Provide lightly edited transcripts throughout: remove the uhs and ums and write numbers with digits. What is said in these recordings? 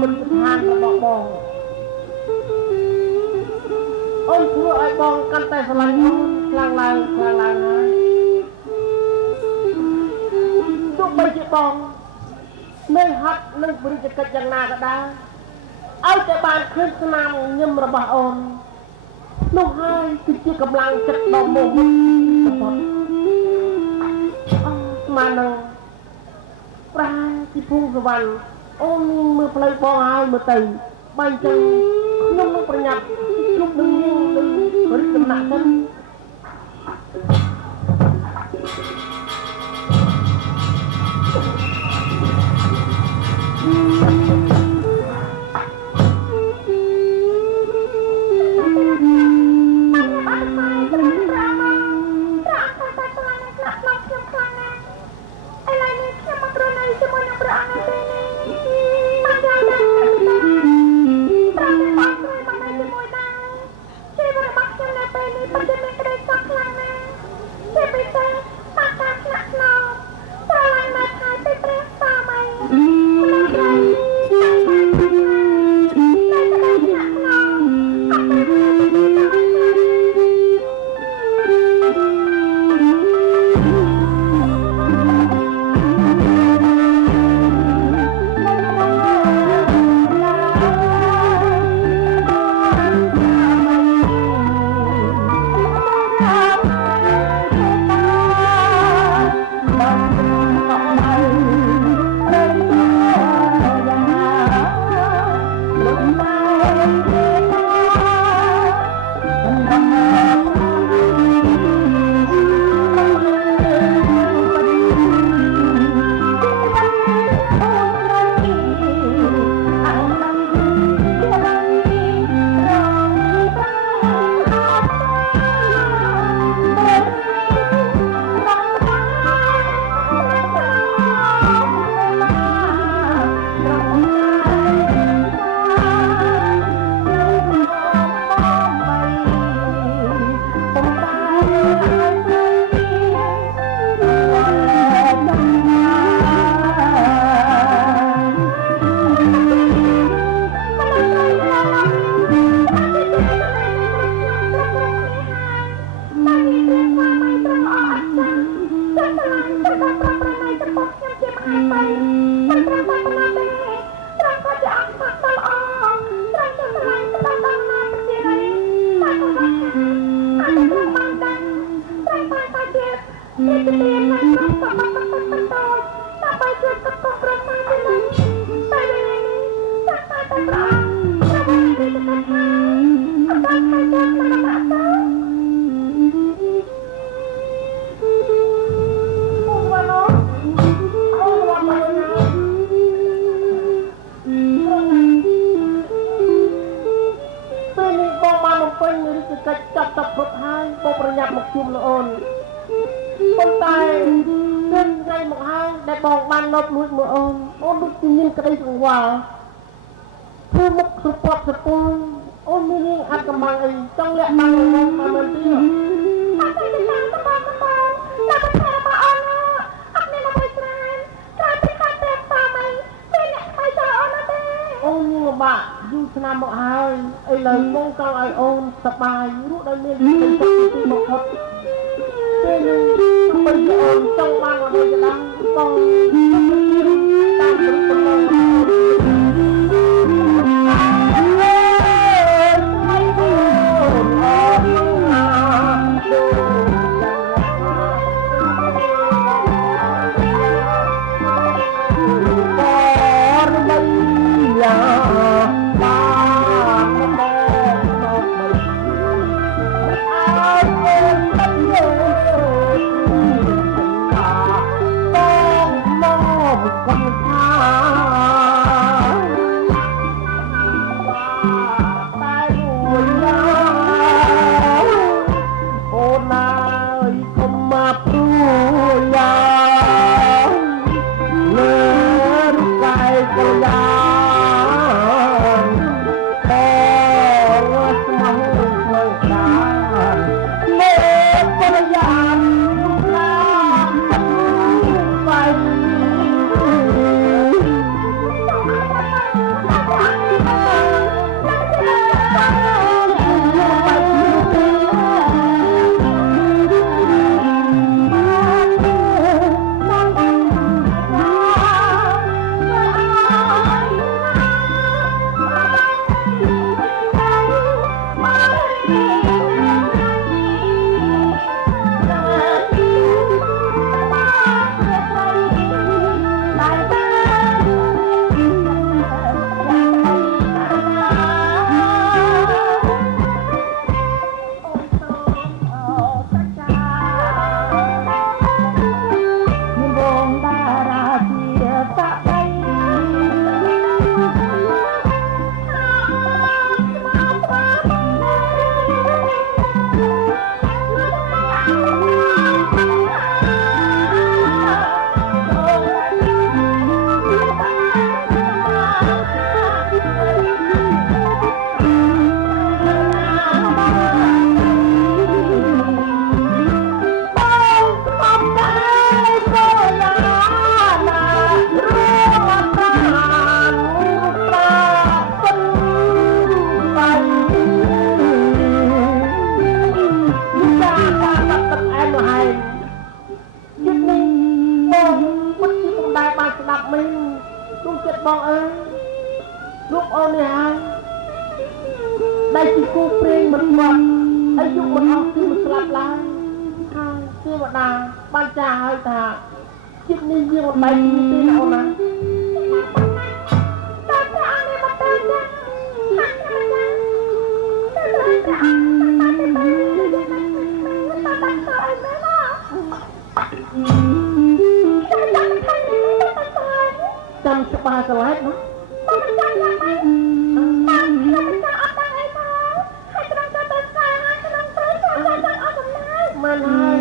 មិនឋានរបស់បងអូនធ្វើឲ្យបងកាន់តែស្រឡាញ់អូនខ្លាំងឡើងហើយទោះបីជាបងនៅហត់នឹងបរិយាកិច្ចយ៉ាងណាក៏ដោយឲ្យតែបានឃើញស្នាមញឹមរបស់អូននោះហើយគឺជាកម្លាំងចិត្តដ៏មោហិតបំផុតស្មាននឹងប្រាទីភូមិសវណ្ណអូនមើលផ្លូវបងហើយមើលទៅបើអញ្ចឹងខ្ញុំនឹងប្រញាប់ជួបនឹងនាងនឹងរិទ្ធដំណាក់សិន មិនលោកចិត្តបងអើយលោកអូននេះហើយដែលជាគូព្រេងមិនមកអាយុមិនអស់គឺមិនស្លាប់ឡើយហើយទេវតាបានចាស់ហើយថាចិត្តនេះយើងមិនបែកគ្នាទេណាអូនណាតែព្រះអង្គនេះមកទៅចាហាក់ខ្ញុំចាតែព្រះអង្គតែយើងមិនបានទៅអីមែនណាចាំច្បាស់កន្លែងណាបងចាំយ៉ាងម៉េចបងខ្ញុំមិនចាំអត់ដឹងអីមកហើយត្រង់ទៅទៅស្អាតក្នុងព្រៃចាំអត់សំណាយមិនហើយ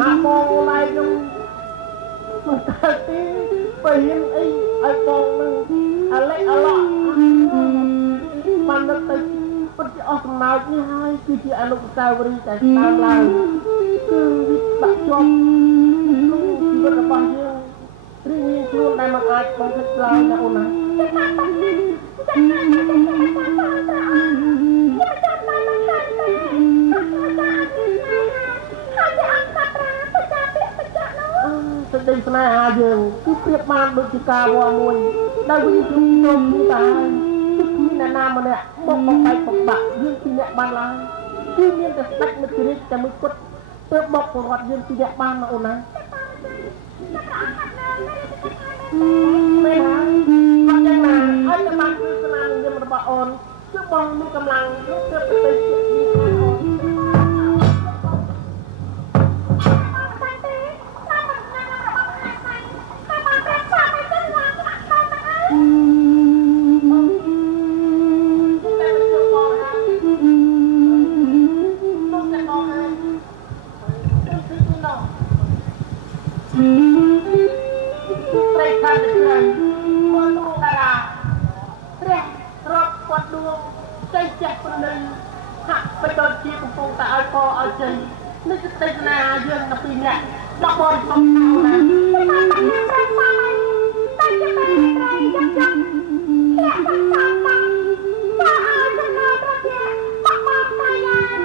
អាបងឡៃខ្ញុំមិនកើតទេបើហ៊ានអីឲ្យបងនឹងអាឡិចអាឡោះបាននឹកទៅពិតជាអស់សំណើចនេះហើយគឺជាអនុស្សាវរីយ៍តែតាមឡើងគឺវាដាក់ជាប់ក្នុងជីវិតរបស់យើងរៀងខ្លួនដែលមិនអាចបំភ្លេចឡើយណាអូនណាសេចក្តីស្នេហាយើងគឺប្រៀបបានដូចជាការវល់មួយដែលវិញជុំជុំទៅហើយគឺគ្មានអ្នកណាម្នាក់មកបំបែកបំបាក់យើងពីអ្នកបានឡើយគឺមានតែស្ដេចមិត្តរាជតែមួយគត់ទើបបកប្រវត្តិយើងពីអ្នកបានណាអូនណាមែនហើយអត់យ៉ាងណាឲ្យតែបានគឺស្នាមញញឹមរបស់អូនគឺបងមានកម្លាំងលោកទើបទៅជាទីខាងអូននេះគឺទេសនាយើងទៅពីអ្នកដល់បរិបទណាតែជាតែត្រៃយ៉ាងយ៉ាងអ្នកសំខាន់ណាស់បើឲ្យចំណោទប្រជាបបមកតាយ៉ាង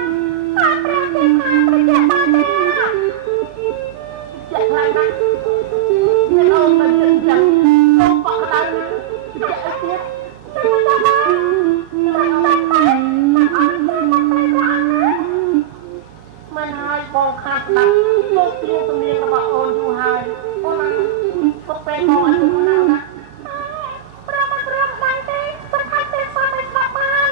តែព្រះទេខាប្រជាបានទេជាខ្លាំងណាស់មានអូនទៅចឹងលោកបកដៅជាអីទៀតទៅដល់ហើយមិនហើយបងខាត់ដាក់លោកគ្រូជំនាញរបស់អូនយូរហើយអូនណាពុកពេលបងអត់យូរណាស់ណាប្រមប្រមដែរទេសំខាន់ទេស្អាតស្អាតបាន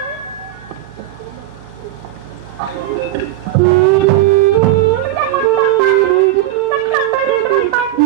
ចាំមកតាមតែខាត់ទៅរៀបរៀបទៅ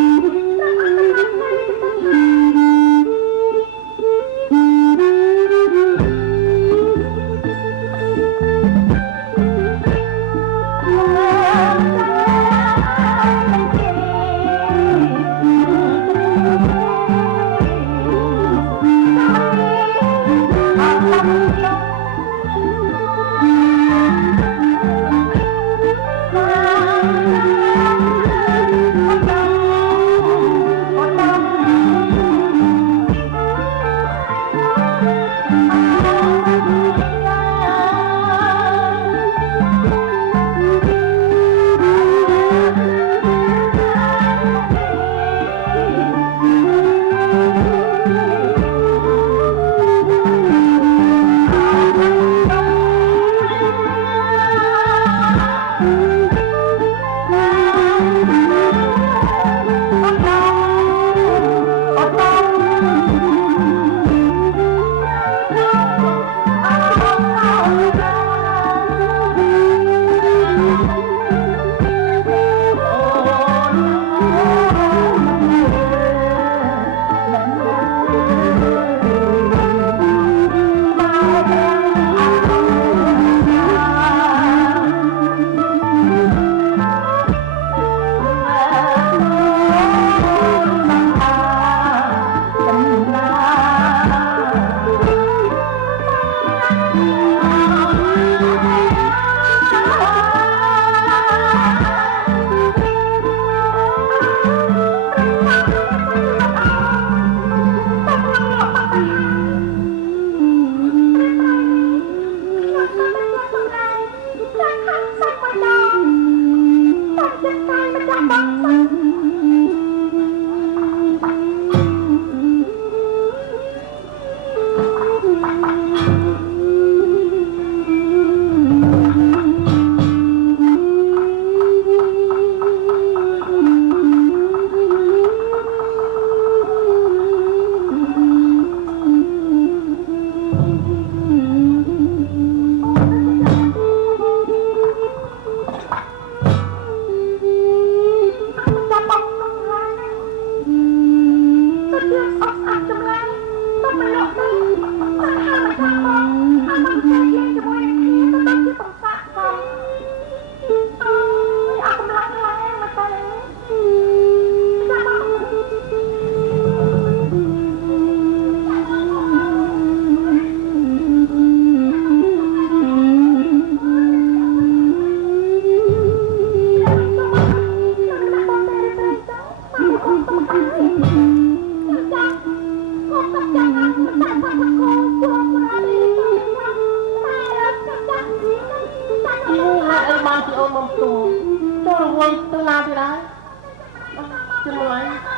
chân lại Hãy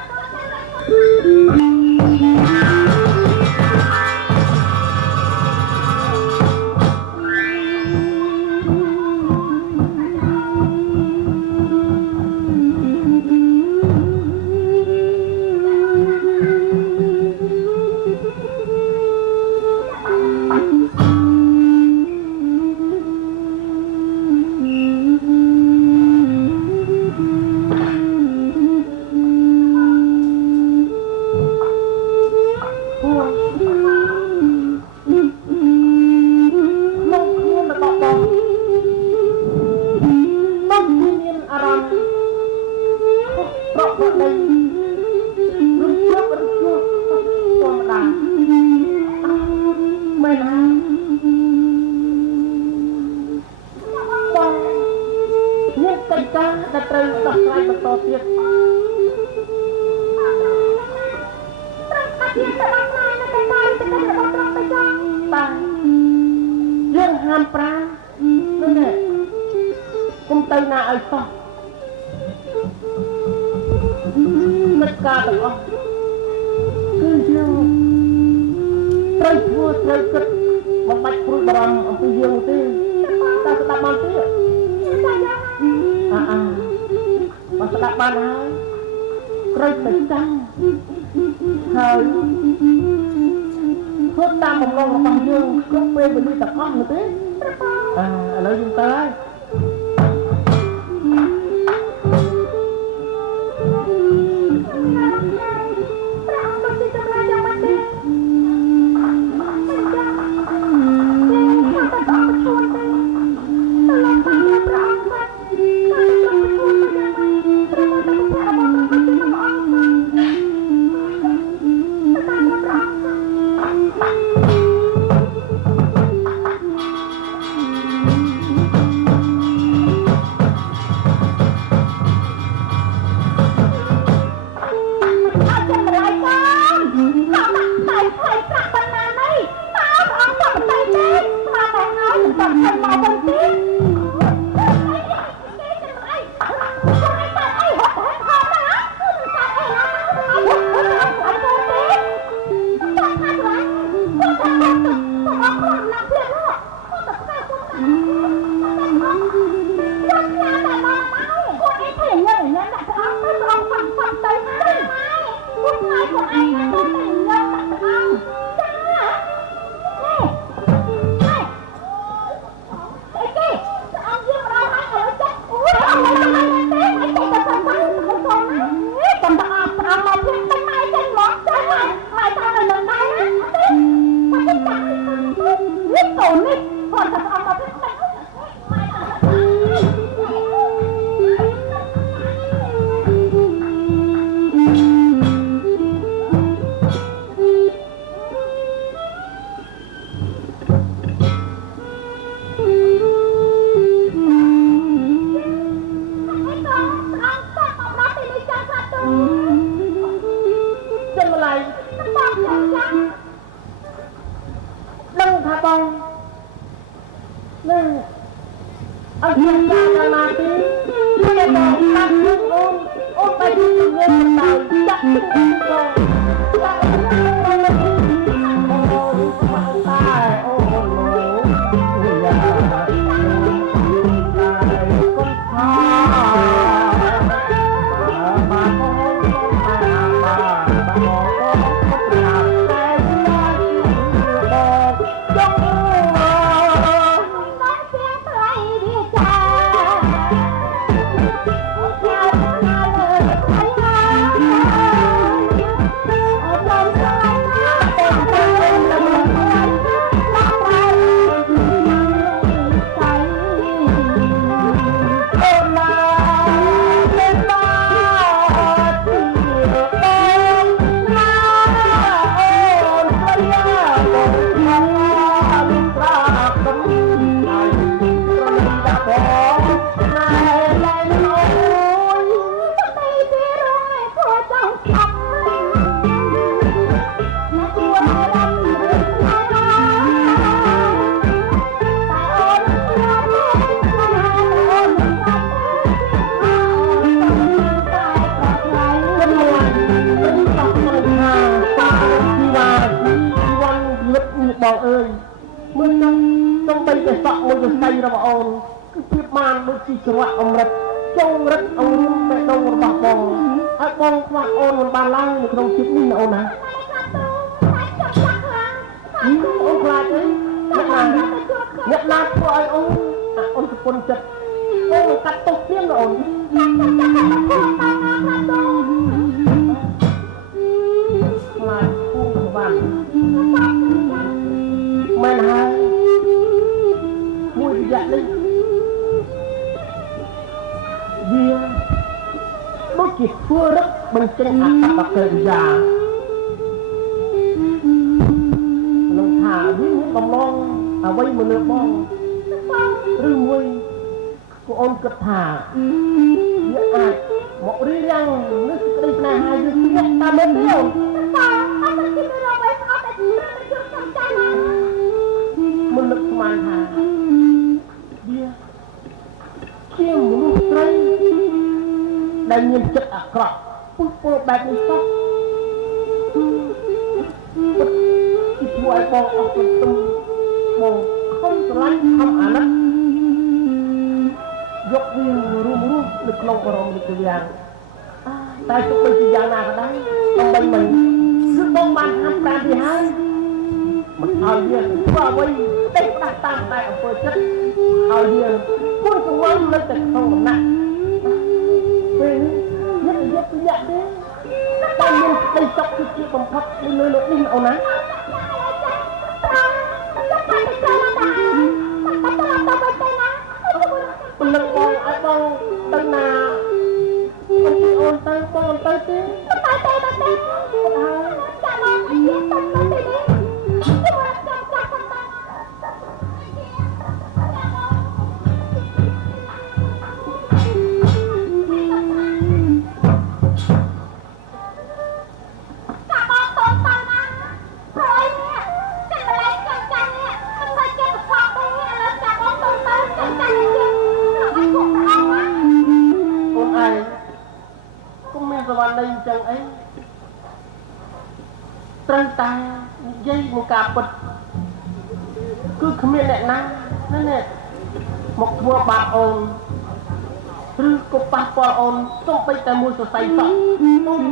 subscribe cho kênh Ghiền Mì Gõ để không bỏ lỡ ស័យរបស់អូនគឺពីបានដូចជាច្រវាក់អមរិតចូលរិតអងរួមបេះដូងរបស់បងឲ្យបងខ្វះអូនមិនបានឡើយនៅក្នុងជាតិនេះណាអូនណាអូនខ្លាចទេអ្នកណាធ្វើឲ្យអូនប្រពន្ធចិត្តអូនកាត់ទុកទៀតណាអូនខ្លាចពូបានមែនហើយមួយរយៈនេះវាដូចជាធ្វើរឹកបញ្ចេញអត្តបកិរិយានឹងថាវាមានបំណងអ្វីមកលើបងឬមួយក៏អូនគិតថាវាអាចមករៀបរៀងនឹងសេចក្តីស្នេហាយើងទៀតតាមមែនទេអូនមិននឹកស្មានថាវាជាមនុស្សស្រីដែលមានចិត្តអាក្រក់ពុះពោបែបនេះសោះពីធ្វើឲ្យបងអស់សន្ទុំបងខំស្រឡាញ់ខំអាណិតយកវារួមនៅក្នុងបរមនិកយ៉ាងតែទោះបីជាយ៉ាងណាក៏ដោយដើម្បីមិនគឺបងបានហាត់ប្រាណវាហើយមិនឲ្យវាធ្វើអ្វីទេផ្ដាស់តាមតែអំពើចិត្តឲ្យវាគួរសង្វឹងនៅតែក្នុងដំណាក់ពេលនេះយកទៅយកទេតែមានស្ដីសុខគឺជាបំផុតនៅលើនេះអូនណាពលឹងបងឲ្យបងទៅណាអូនទៅបងទៅទេទៅហើយចាំមកទៀតទៅទេចឹងអីត្រូវតែនិយាយមកការពិតគឺគ្មានអ្នកណានេះមកធ្វើបាបអូនឬក៏ប៉ះពាល់អូនសូម្បីតែមួយសរសៃសក់អូន